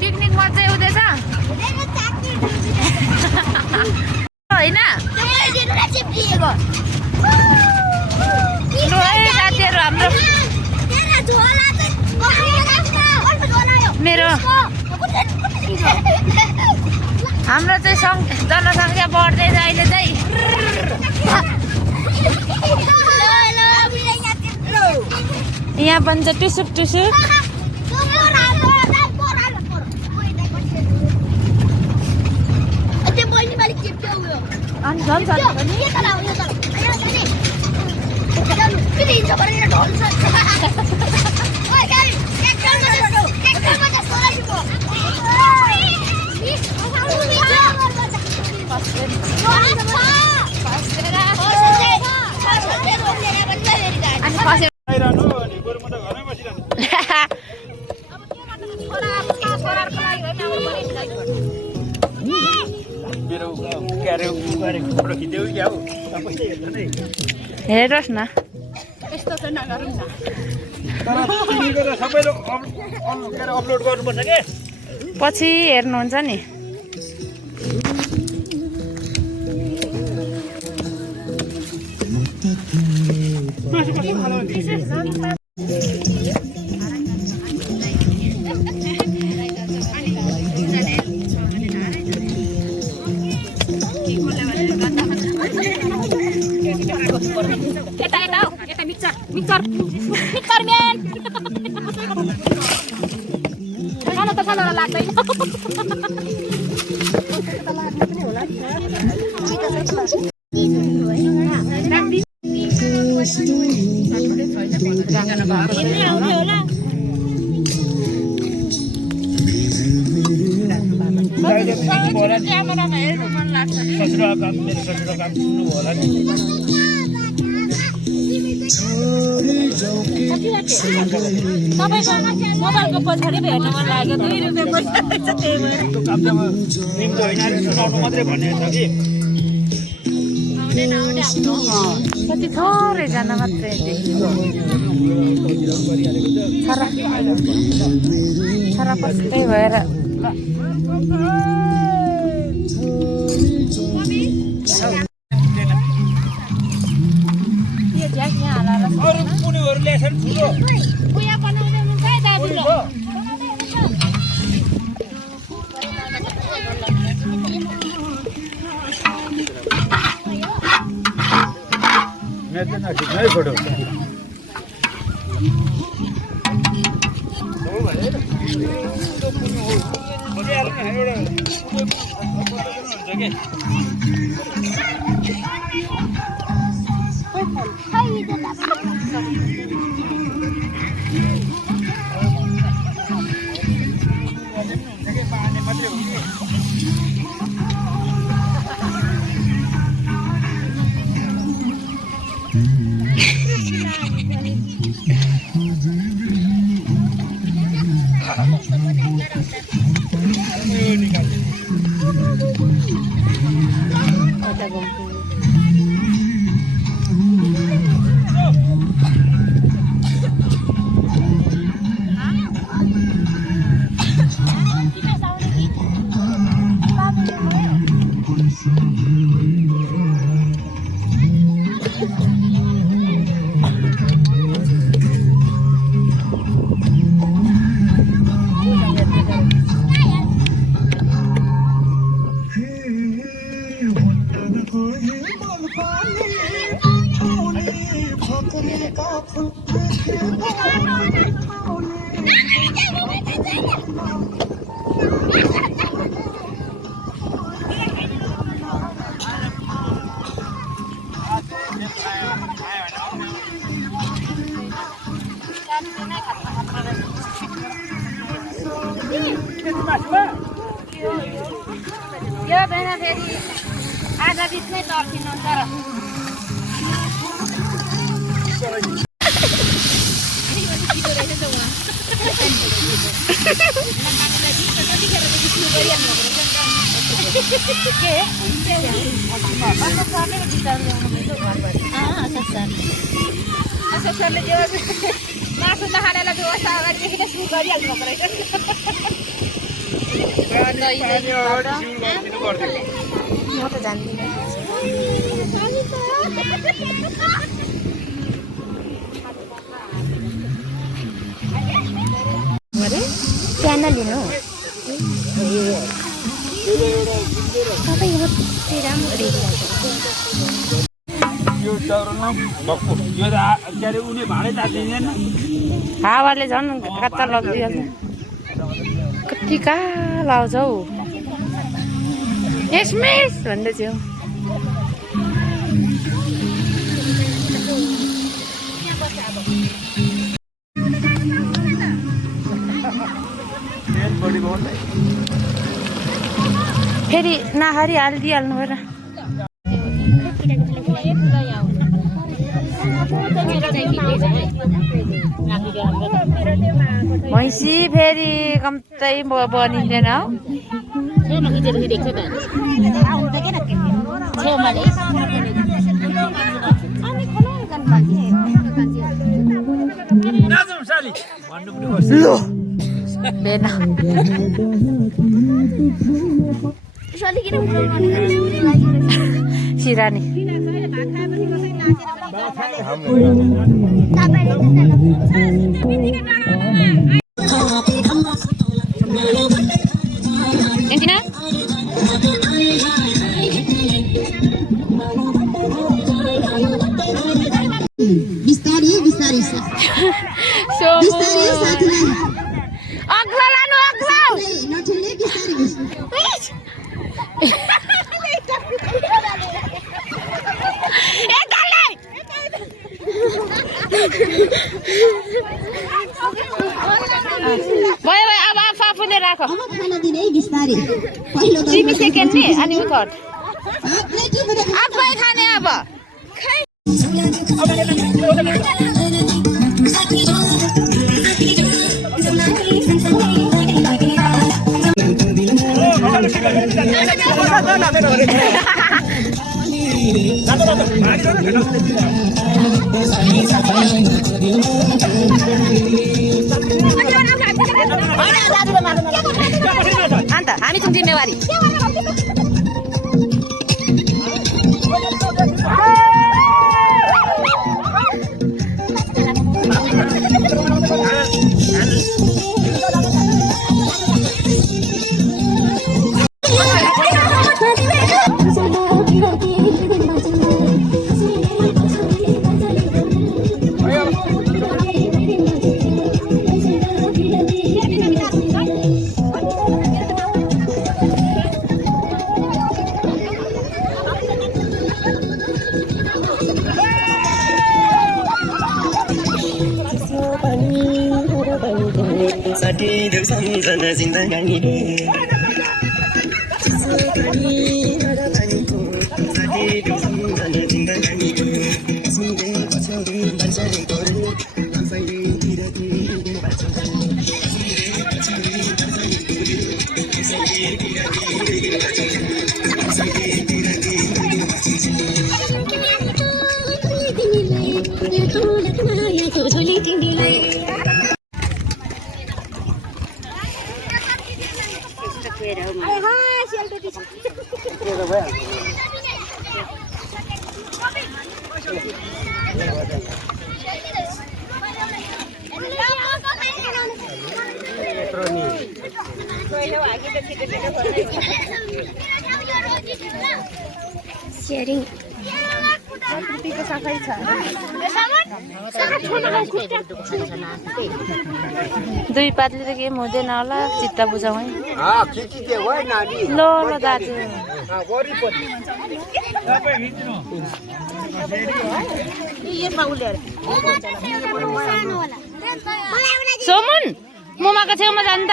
Picnic मजा हुँदैछ होइन साथीहरू हाम्रो चाहिँ जनसङ्ख्या बढ्दैछ अहिले चाहिँ यहाँ बन्छ टुसुक टुसुक हेर्नुहोस् न यस्तो चाहिँ नगरौँ न अपलोड गर्नुपर्छ के पछि हेर्नुहुन्छ नि मिक्सर म्यान खाना त खाना लाग्दैन तपाईँको मोबाइलको पछाडि हेर्न मन लाग्यो 2 रुपियाँ पैसा त्यही भएर मात्रै भन्ने छ कि कति थोरैजना मात्रै त्यही भएर फोटो यो बेला फेरि आधा बिचमै तर्सिनु तर सरले जो मासु नखानेलाई व्यवस्था अगाडिदेखि नै सुरु गरिहाल्नु पर्छ म त जान्दिनँ सानो लिनु हावाले झन् कता लगिदिहाल्छ कति कहाँ लाउँछ हौ यसमिस भन्दै थियो फेरि नखारी हालिदिइहाल्नु पर्छ भैँसी फेरि कम्तै बनिँदैन हौ सिरानी बिस्तारी बिस्तारी बिस्तारी साथीलाई अग्लो लानु अग्लो नठुल्ने बिस्तारी भयो भयो अब आफूले राख अब खाना दिने बिस्तारी पहिलो तिमी सेकेन्ड नि अनि उ थर्ड आफै खाने अब अन्त हामी छौँ जिम्मेवारी सम्झना जिन्दगानी शेयरिङ दुई पातले त केही हुँदैन होला चित्त बुझाउ है ल ल दाजु सोमुन मोमाको छेउमा जान्छ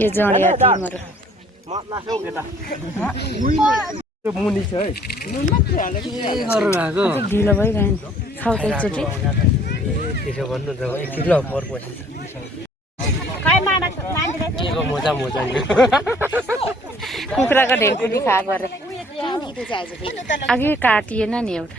यो जडिया तिम्रो मुनि छ है ढिलो भइरह्यो नि खाउ त एकचोटि त्यसो भन्नु त एकचोटि ल पर्पछि केको मजा मजा नि कुखुराको ढेलपुरी खाएको अरे अघि काटिएन नि एउटा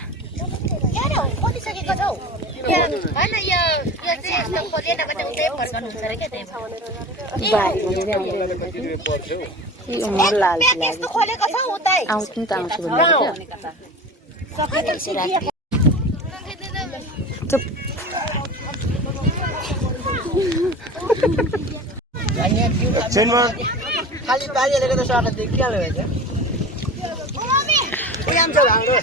आउँछु नि त आउँछु चुप खाली पारिहालेको त सर्ट देखिहाल्यो भने उयाम छ हाम्रो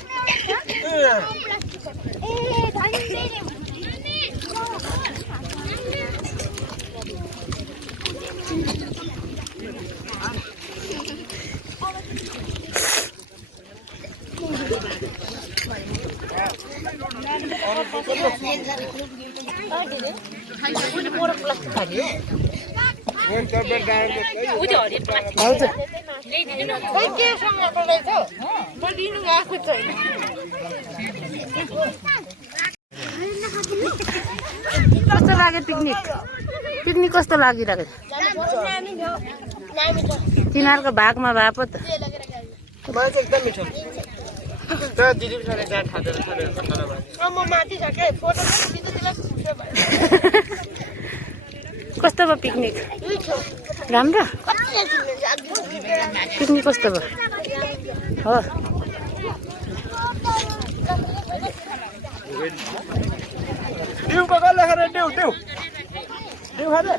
कस्तो लाग्यो पिकनिक पिकनिक कस्तो लागिरहेको तिनीहरूको भागमा भए पो त मलाई चाहिँ एकदम मिठो तर दिदी सरले जान थालेर म माथि छ के फोटो कस्तो भयो पिकनिक राम्रो पिकनिक कस्तो भयो हो देउ कका लेखेर देउ देउ देउ खाले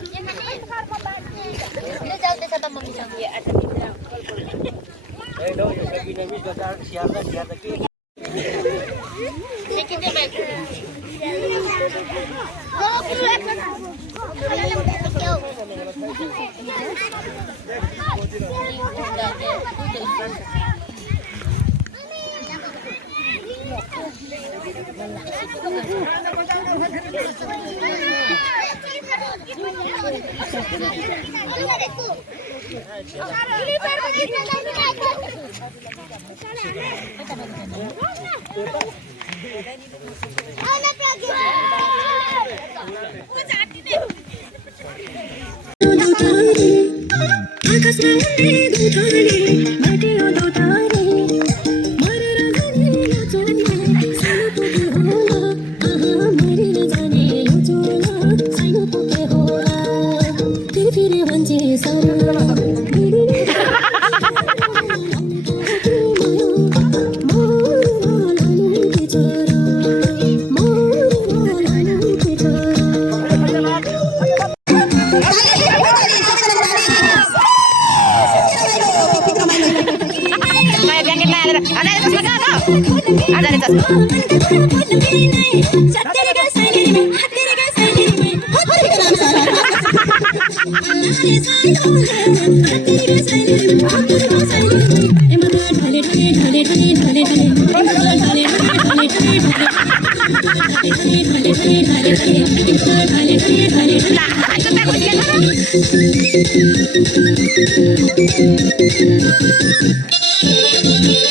Thank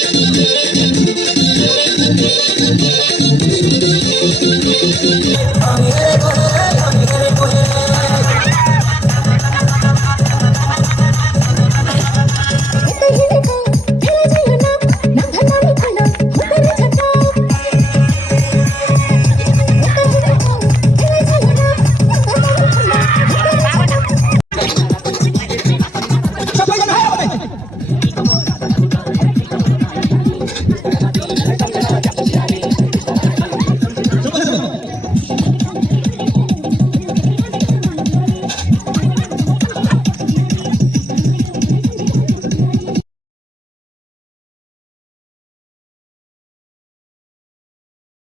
you.